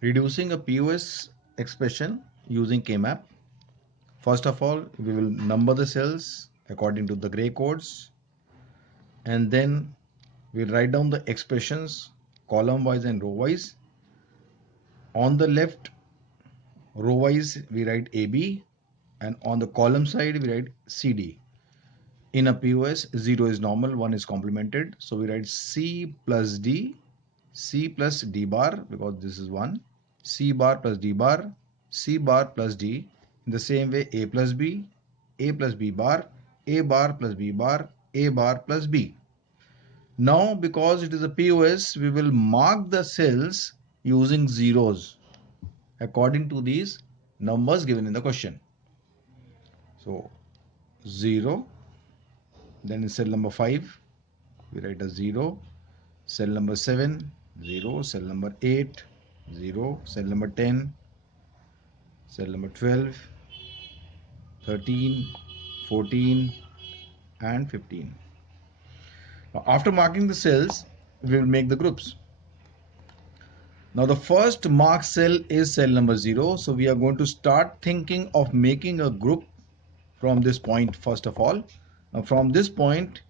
Reducing a POS expression using KMap. First of all, we will number the cells according to the gray codes, and then we'll write down the expressions column wise and row wise. On the left row wise we write AB, and on the column side we write CD. In a POS, 0 is normal, 1 is complemented. So we write C plus D, C plus D bar because this is 1, C bar plus D bar, C bar plus D. In the same way, A plus B, A plus B bar, A bar plus B bar, A bar plus B. Now, because it is a POS, we will mark the cells using zeros according to these numbers given in the question. So 0, then in cell number 5 we write a 0, cell number 7 0, cell number 8 0, cell number 10, cell number 12, 13, 14 and 15. Now after marking the cells, we will make the groups. Now the first marked cell is cell number 0, so we are going to start thinking of making a group from this point first of all. Now from this point,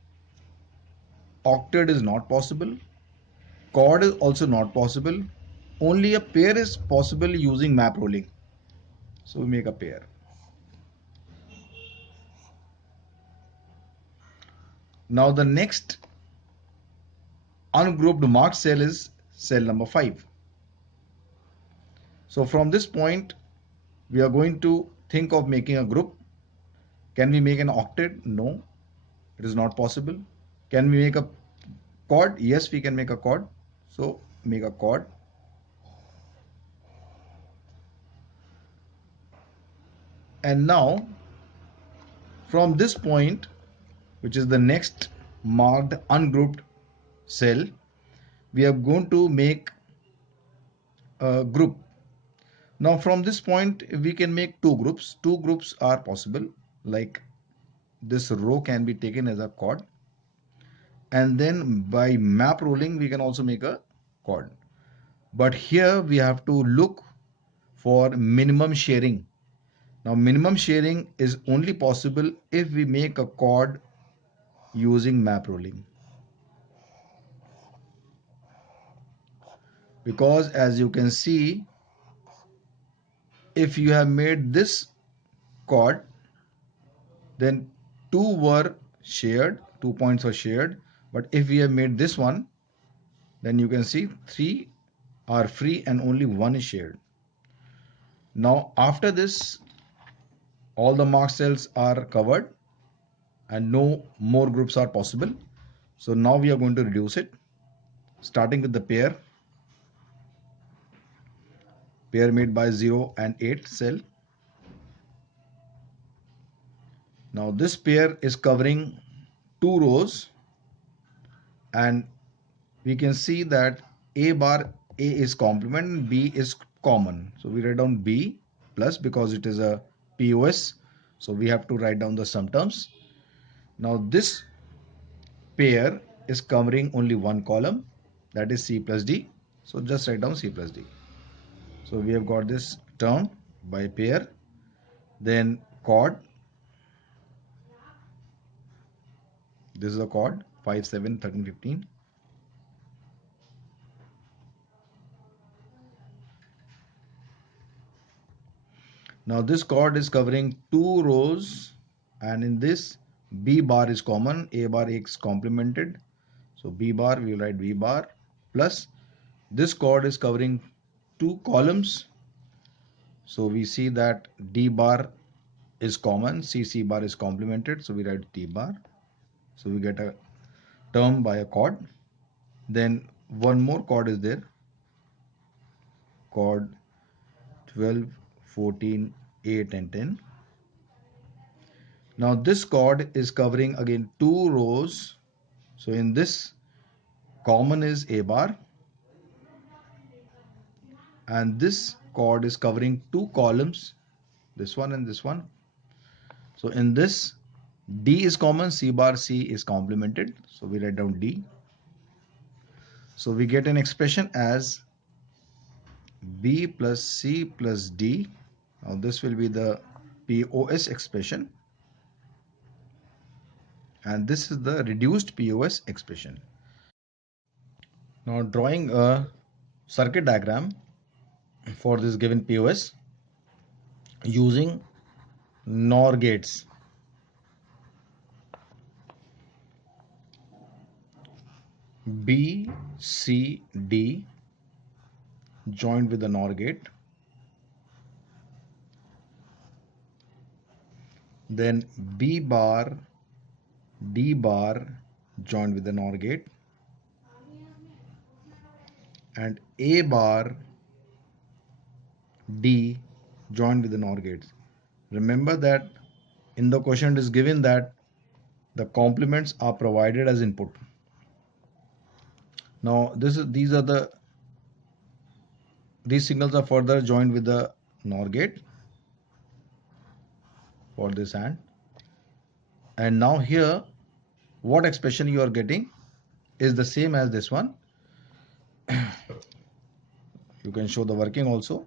octet is not possible, chord is also not possible, only a pair is possible using map rolling. So we make a pair. Now the next ungrouped marked cell is cell number 5. So from this point we are going to think of making a group. Can we make an octet? No, it is not possible. Can we make a chord? Yes, we can make a chord. So make a chord. And now from this point, which is the next marked ungrouped cell, we are going to make a group. Now from this point we can make two groups. Two groups are possible, like this row can be taken as a chord, and then by map rolling we can also make a chord. But here we have to look for minimum sharing. Now minimum sharing is only possible if we make a chord using map rolling, because as you can see, if you have made this chord, then two were shared, 2 points were shared. But if we have made this one, then you can see 3 are free and only 1 is shared. Now after this, all the marked cells are covered and no more groups are possible. So now we are going to reduce it, starting with the pair made by 0 and 8 cell. Now this pair is covering 2 rows, and we can see that A bar, A is complement and B is common. So we write down B plus because it is a POS. So we have to write down the sum terms. Now this pair is covering only one column, that is C plus D. So just write down C plus D. So we have got this term by pair. Then chord. This is a chord 5, 7, 13, 15. Now this chord is covering 2 rows, and in this B bar is common, A bar is complemented. So B bar, we will write B bar plus this chord is covering 2 columns. So we see that D bar is common, C bar is complemented. So we write D bar. So we get a term by a chord. Then one more chord is there, chord 12, 14, 8 and 10. Now this chord is covering again 2 rows. So in this, common is A bar, and this chord is covering 2 columns, this one and this one. So in this, D is common, C bar, C is complemented. So we write down D. So we get an expression as B plus C plus D. Now this will be the POS expression, and this is the reduced POS expression. Now drawing a circuit diagram for this given POS using NOR gates. B, C, D joined with the NOR gate. Then B bar, D bar joined with the NOR gate. And A bar, D joined with the NOR gates. Remember that in the question it is given that the complements are provided as input. Now these signals are further joined with the NOR gate for this and now here what expression you are getting is the same as this one. You can show the working also.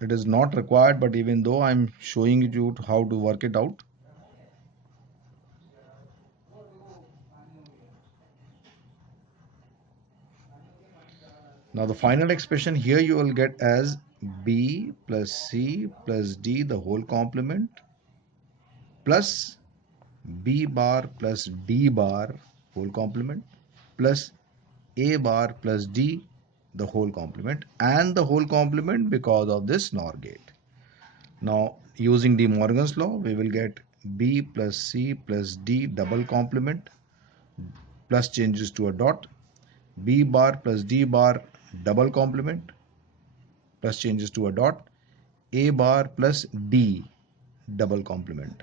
It is not required, but even though I'm showing you how to work it out. Now the final expression here you will get as B plus C plus D the whole complement plus B bar plus D bar whole complement plus A bar plus D the whole complement, and the whole complement because of this NOR gate. Now using De Morgan's law we will get B plus C plus D double complement plus changes to a dot, B bar plus D bar double complement plus changes to a dot, A bar plus D double complement.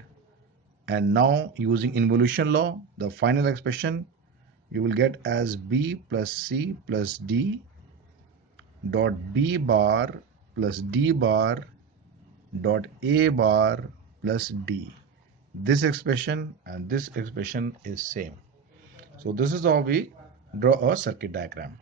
And now using involution law, the final expression you will get as B plus C plus D dot B bar plus D bar dot A bar plus D. This expression and this expression is same. So this is how we draw a circuit diagram.